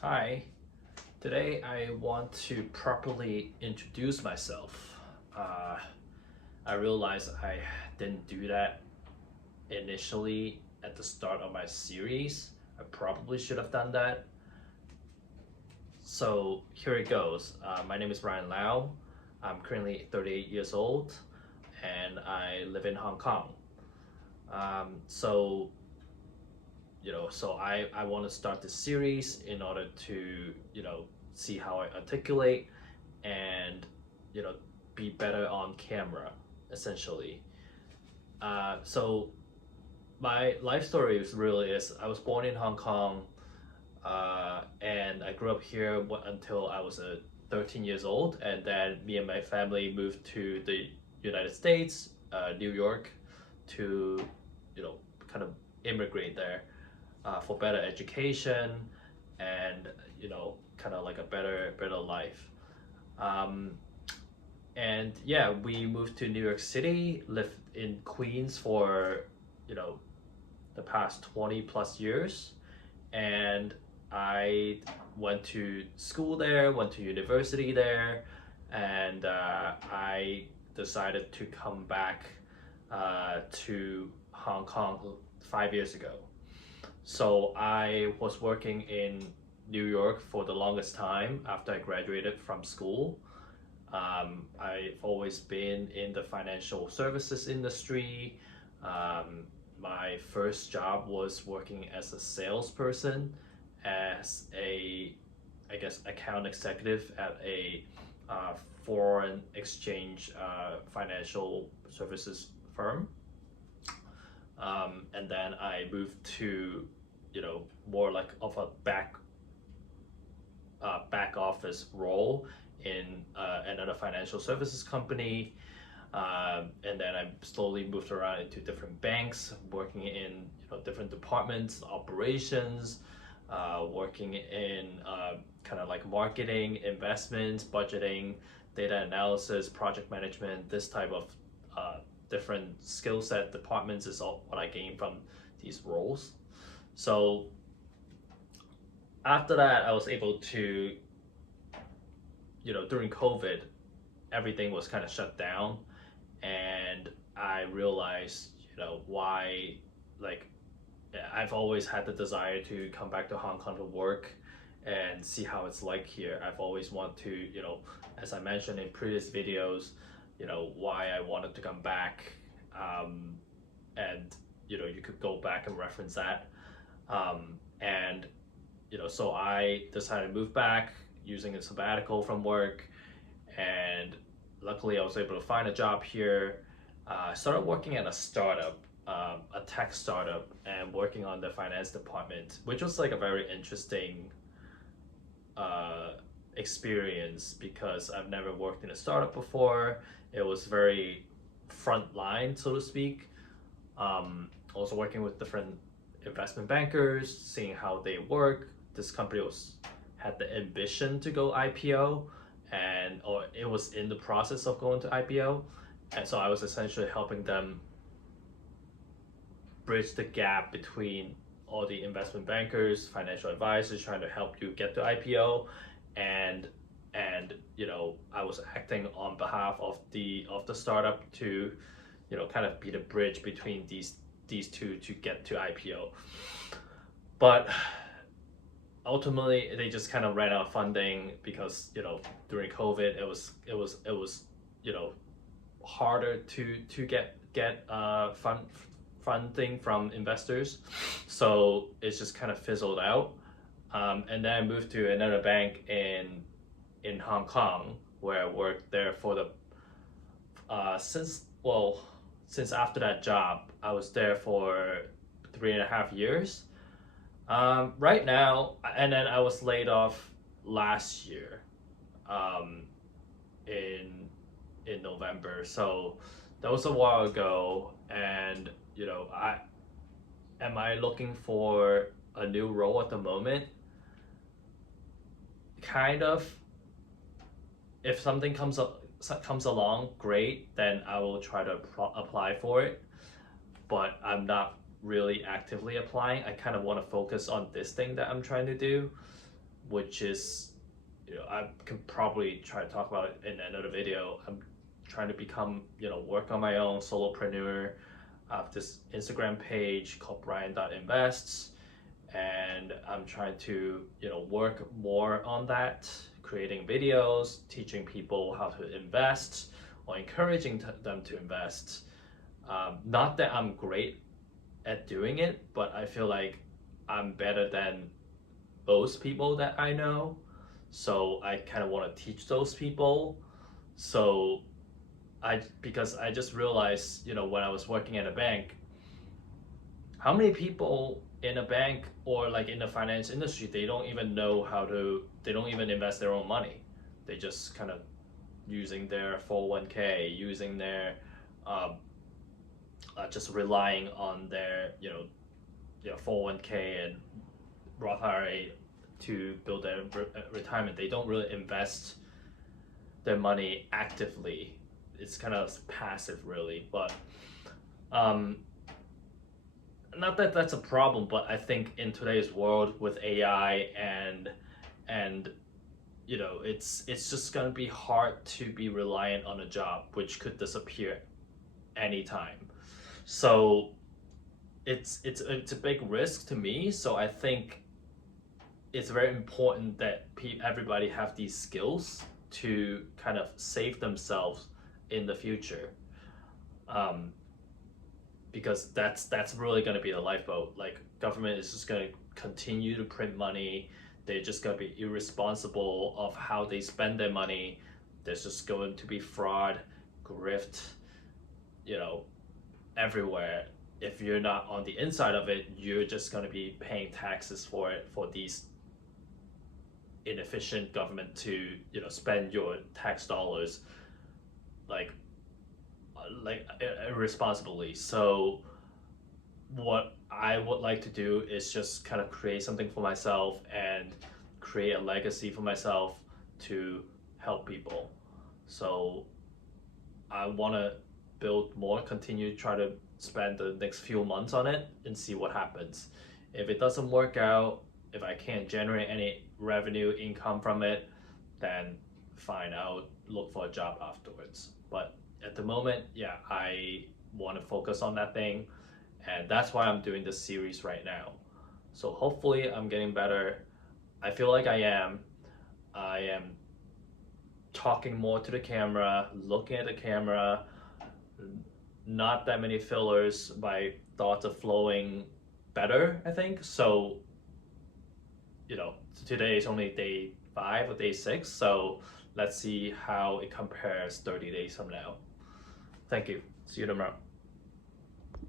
Hi, today I want to properly introduce myself. Uh, I realized I didn't do that initially at the start of my series. I probably should have done that. So here it goes. My name is Brian Lau. I'm currently 38 years old and I live in Hong Kong. So I want to start this series in order to, see how I articulate and, you know, be better on camera, essentially. So my life story is I was born in Hong Kong, and I grew up here until I was 13 years old, and then me and my family moved to the United States, New York, to, you know, kind of immigrate there for better education and kind of like a better life. Um, and yeah, we moved to New York City, lived in Queens for you know the past 20 plus years, and I went to school there, went to university there, and I decided to come back to Hong Kong 5 years ago. So I was working in New York for the longest time after I graduated from school. I've always been in the financial services industry. Um, my first job was working as a salesperson, as I guess, account executive at a uh, foreign exchange financial services firm. And then I moved to, more like of a back office role in another financial services company. And then I slowly moved around into different banks, working in different departments, operations, working in kind of like marketing, investments, budgeting, data analysis, project management. This type of different skill set departments is all what I gained from these roles. So after that, I was able to, during COVID, everything was kind of shut down, and I realized, why, like, I've always had the desire to come back to Hong Kong to work and see how it's like here. I've always wanted to, as I mentioned in previous videos, why I wanted to come back, um, and you could go back and reference that. And so I decided to move back using a sabbatical from work, and luckily I was able to find a job here. I started working at a startup, a tech startup, and working on the finance department, which was like a very interesting uh, experience because I've never worked in a startup before. It was very front line, so to speak. Also working with different investment bankers, seeing how they work. This company had the ambition to go IPO, and or it was in the process of going to IPO, and so I was essentially helping them bridge the gap between all the investment bankers, financial advisors trying to help you get to IPO, and I was acting on behalf of the startup to kind of be the bridge between these two to get to IPO. But ultimately they just kind of ran out of funding because during COVID it was harder to get funding from investors, so it's just kind of fizzled out. And then I moved to another bank in Hong Kong, where I worked there for the since after that job I was there for 3.5 years. Right now, and then I was laid off last year, um, in November. So that was a while ago, and I am I looking for a new role at the moment? Kind of. If something comes along, great. Then I will try to apply for it. But I'm not really actively applying. I kind of want to focus on this thing that I'm trying to do, which is, I can probably try to talk about it in another video. I'm trying to become, work on my own, solopreneur. I have this Instagram page called Brian.invests, and I'm trying to, work more on that, creating videos, teaching people how to invest or encouraging them to invest. Not that I'm great at doing it, but I feel like I'm better than most people that I know. So I kind of want to teach those people. So because I just realized, when I was working at a bank, how many people in a bank or like in the finance industry, they don't even know they don't even invest their own money. They just kind of using their 401k, using their, just relying on their, 401k and Roth IRA to build their retirement. They don't really invest their money actively. It's kind of passive, really. But not that that's a problem, but I think in today's world with AI and it's just gonna be hard to be reliant on a job which could disappear anytime. So it's a big risk to me. So I think it's very important that everybody have these skills to kind of save themselves in the future, because that's really going to be the lifeboat. Like, government is just going to continue to print money. They're just going to be irresponsible of how they spend their money. There's just going to be fraud, grift, everywhere. If you're not on the inside of it, you're just going to be paying taxes for it, for these inefficient government to spend your tax dollars like irresponsibly. So what I would like to do is just kind of create something for myself and create a legacy for myself to help people. So I want to build more, continue to try to spend the next few months on it and see what happens. If it doesn't work out, if I can't generate any revenue income from it, then fine, I'll look for a job afterwards. But at the moment, yeah, I want to focus on that thing, and that's why I'm doing this series right now. So hopefully I'm getting better. I feel like I am talking more to the camera, looking at the camera, not that many fillers. My thoughts are flowing better, I think. So today is only day 5 or day 6, so let's see how it compares 30 days from now. Thank you. See you tomorrow.